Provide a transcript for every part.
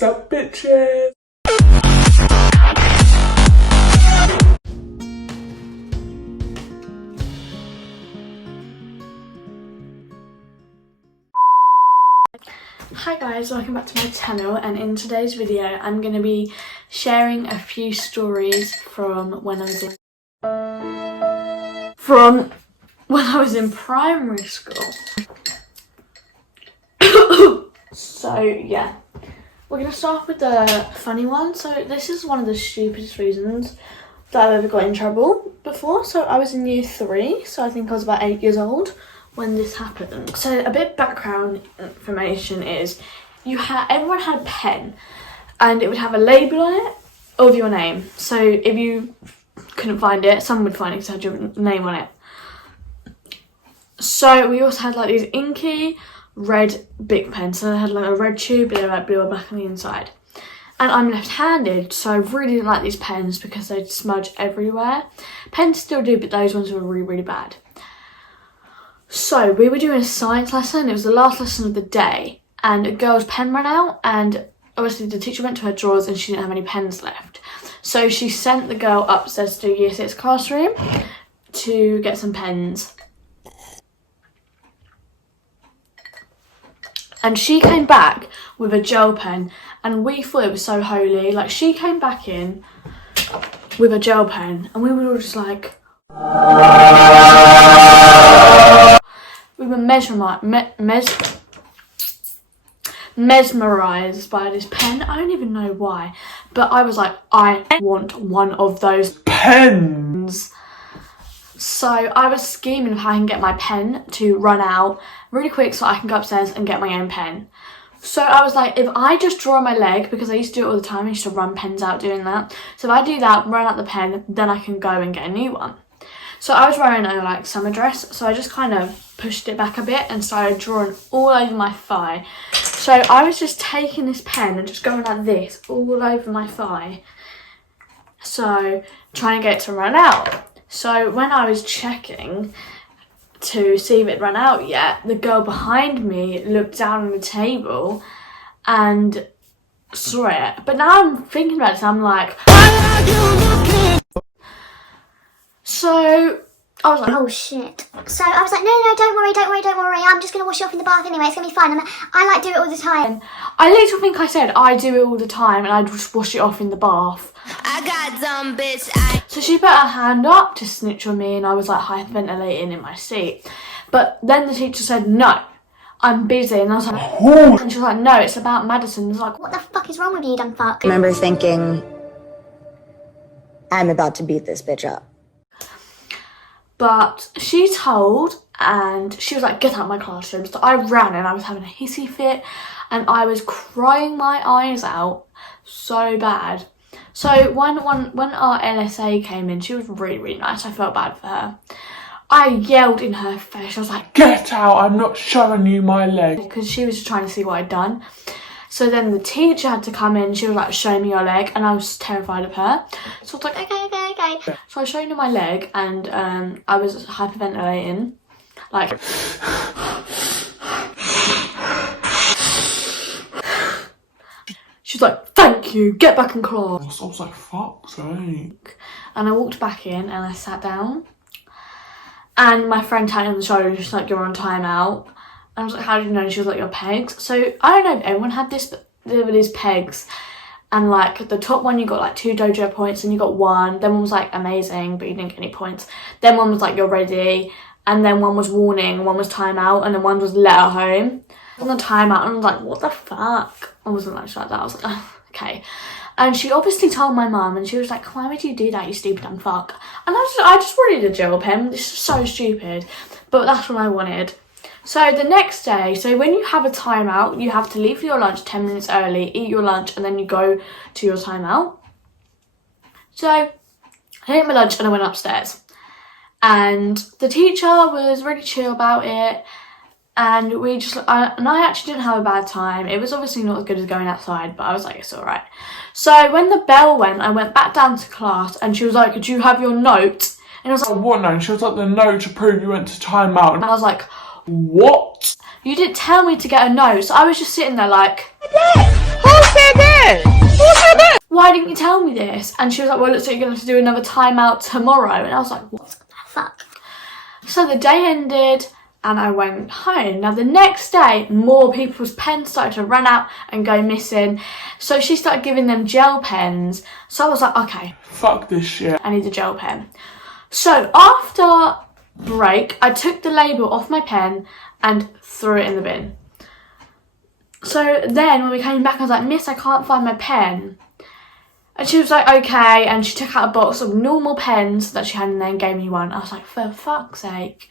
What's up, bitches? Hi guys, welcome back to my channel, and in today's video I'm going to be sharing a few stories from when I was in primary school. So yeah, we're going to start with the funny one. So this is one of the stupidest reasons that I've ever got in trouble before. So I was in year 3, so I think I was about 8 years old when this happened. So a bit of background information is everyone had a pen and it would have a label on it of your name. So if you couldn't find it, someone would find it because it had your name on it. So we also had like these inky red Bic pens. So they had like a red tube, but they were like blue or black on the inside. And I'm left-handed, so I really didn't like these pens because they'd smudge everywhere. Pens still do, but those ones were really, really bad. So we were doing a science lesson. It was the last lesson of the day, and a girl's pen ran out, and obviously the teacher went to her drawers and she didn't have any pens left. So she sent the girl upstairs to the year 6 classroom to get some pens. And she came back with a gel pen, and we thought it was so holy. Like, she came back in with a gel pen, and we were all just like, we were mesmerised by this pen. I don't even know why, but I was like, I want one of those pens. So I was scheming of how I can get my pen to run out really quick so I can go upstairs and get my own pen. So I was like, if I just draw on my leg, because I used to do it all the time, I used to run pens out doing that. So if I do that, run out the pen, then I can go and get a new one. So I was wearing a like summer dress, so I just kind of pushed it back a bit and started drawing all over my thigh. So I was just taking this pen and just going like this all over my thigh. So trying to get it to run out. So when I was checking to see if it ran out yet, the girl behind me looked down on the table and saw it. But now I'm thinking about this, I'm like, so I was like, oh shit. So I was like, no, don't worry. I'm just going to wash it off in the bath anyway. It's going to be fine. And I like do it all the time. I literally think I said I do it all the time and I just wash it off in the bath. I got dumb bitch. So she put her hand up to snitch on me, and I was like hyperventilating in my seat. But then the teacher said, no, I'm busy. And I was like, oh. And she was like, no, it's about Madison. I was like, what the fuck is wrong with you, dumb fuck? I remember thinking, I'm about to beat this bitch up. But she told, and she was like, get out of my classroom. So I ran and I was having a hissy fit and I was crying my eyes out so bad. So when our LSA came in, she was really, really nice. I felt bad for her. I yelled in her face. I was like, Get out, I'm not showing you my leg. because she was just trying to see what I'd done. So then the teacher had to come in. She was like, show me your leg. And I was terrified of her. So I was like, okay. So I showed her my leg and I was hyperventilating. Like, she was like, thank you, get back in class. I was like, fuck's sake. And I walked back in and I sat down. And my friend tapped me on the shoulder and just like, you're on timeout. And I was like, how did you know? And she was like, your pegs. So I don't know if everyone had this, but there were these pegs. And like the top one, you got like 2 dojo points and you got 1. Then one was like amazing, but you didn't get any points. Then one was like, you're ready. And then one was warning, and one was timeout, and then one was letter home. On the timeout, and I was like, what the fuck? I wasn't like that. I was like, oh, okay. And she obviously told my mum, and she was like, why would you do that, you stupid dumb fuck? And I just wanted a gel pen. This is so stupid. But that's what I wanted. So the next day, so when you have a timeout, you have to leave for your lunch 10 minutes early, eat your lunch, and then you go to your timeout. So I ate my lunch and I went upstairs. And the teacher was really chill about it. And I actually didn't have a bad time. It was obviously not as good as going outside, but I was like, it's all right. So when the bell went, I went back down to class and she was like, do you have your note? And I was like, what note? She was like, the note to prove you went to timeout. And I was like, what? You didn't tell me to get a note. So I was just sitting there like, Who said that? why didn't you tell me this? And she was like, well, it looks like you're going to have to do another timeout tomorrow. And I was like, what the Fuck. So the day ended and I went home. Now the next day, more people's pens started to run out and go missing. So she started giving them gel pens. So I was like, okay, Fuck this shit. I need a gel pen. So after break, I took the label off my pen and threw it in the bin. So then when we came back, I was like, Miss, I can't find my pen. And she was like, okay. And she took out a box of normal pens that she had in there and gave me one. I was like, for fuck's sake.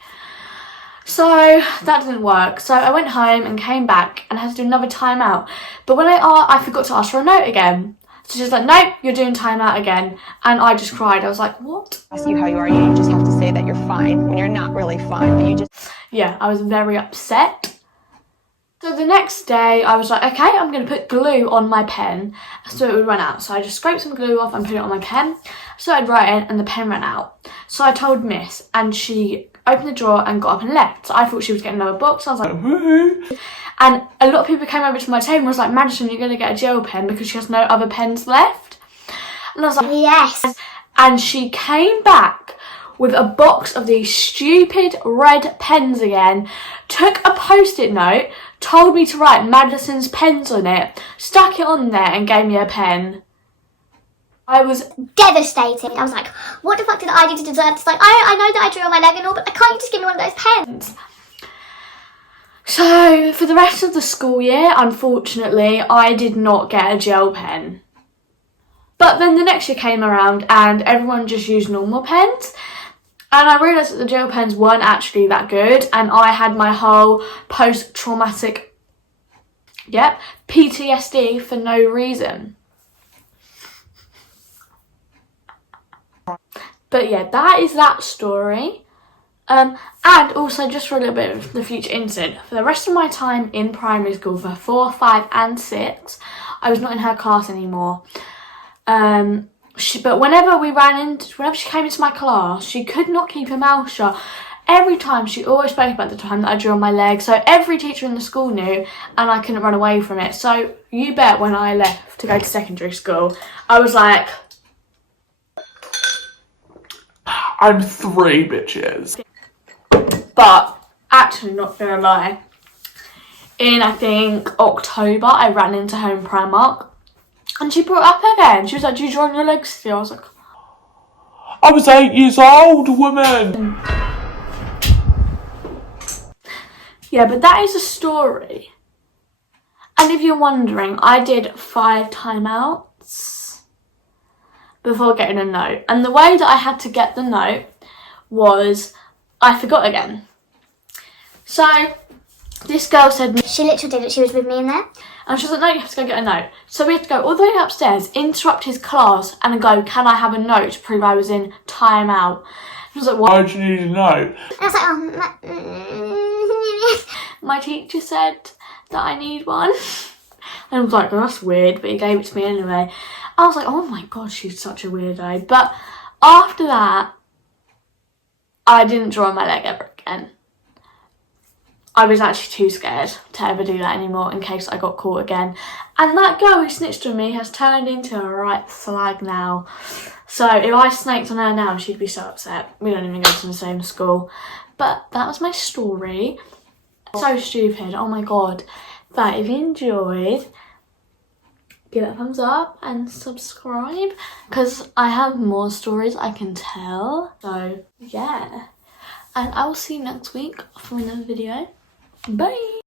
So that didn't work. So I went home and came back and had to do another timeout. But when I forgot to ask for a note again. So she's like, nope, you're doing timeout again. And I just cried. I was like, what? Ask you how you are, you don't just have to say that you're fine when you're not really fine, but you just... Yeah, I was very upset. So the next day I was like, okay, I'm going to put glue on my pen so it would run out. So I just scraped some glue off and put it on my pen. So I'd write it and the pen ran out. So I told Miss and she opened the drawer and got up and left. So I thought she was getting another box. I was like, Woohoo. and a lot of people came over to my table and was like, Madison, you're going to get a gel pen because she has no other pens left. And I was like, Yes. and she came back with a box of these stupid red pens again, took a post-it note, told me to write Madison's pens on it, stuck it on there and gave me a pen. I was Devastated. I was like, what the fuck did I do to deserve this? Like, I know that I drew on my leg and all, but can't you just give me one of those pens? So for the rest of the school year, unfortunately, I did not get a gel pen. But then the next year came around and everyone just used normal pens. And I realised that the gel pens weren't actually that good. And I had my whole post-traumatic, PTSD for no reason. But yeah, that is that story. And also, just for a little bit of the future incident, for the rest of my time in primary school, for 4, 5 and 6, I was not in her class anymore. But whenever she came into my class, she could not keep her mouth shut. Every time she always spoke about the time that I drew on my leg. So every teacher in the school knew and I couldn't run away from it. So you bet when I left to go to secondary school, I was like, I'm 3 bitches. but actually not gonna lie. In I think October, I ran into her in Primark. And she brought it up again. She was like, do you draw on your legs still? I was like, I was 8 years old, woman. yeah, but that is a story. And if you're wondering, I did 5 timeouts before getting a note. And the way that I had to get the note was I forgot again. So this girl said, She literally did it. She was with me in there. and she was like, no, you have to go get a note. So we had to go all the way upstairs, interrupt his class, and go, can I have a note to prove I was in timeout? He was like, what? Why do you need a note? And I was like, oh, My teacher said that I need one. And I was like, well, that's weird, but he gave it to me anyway. I was like, oh my god, she's such a weirdo. But after that, I didn't draw on my leg ever again. I was actually too scared to ever do that anymore in case I got caught again. And that girl who snitched on me has turned into a right slag now. So if I snaked on her now, she'd be so upset. We don't even go to the same school. But that was my story. So stupid, oh my god. But if you enjoyed, give it a thumbs up and subscribe, because I have more stories I can tell. So yeah, and I will see you next week for another video. Bye.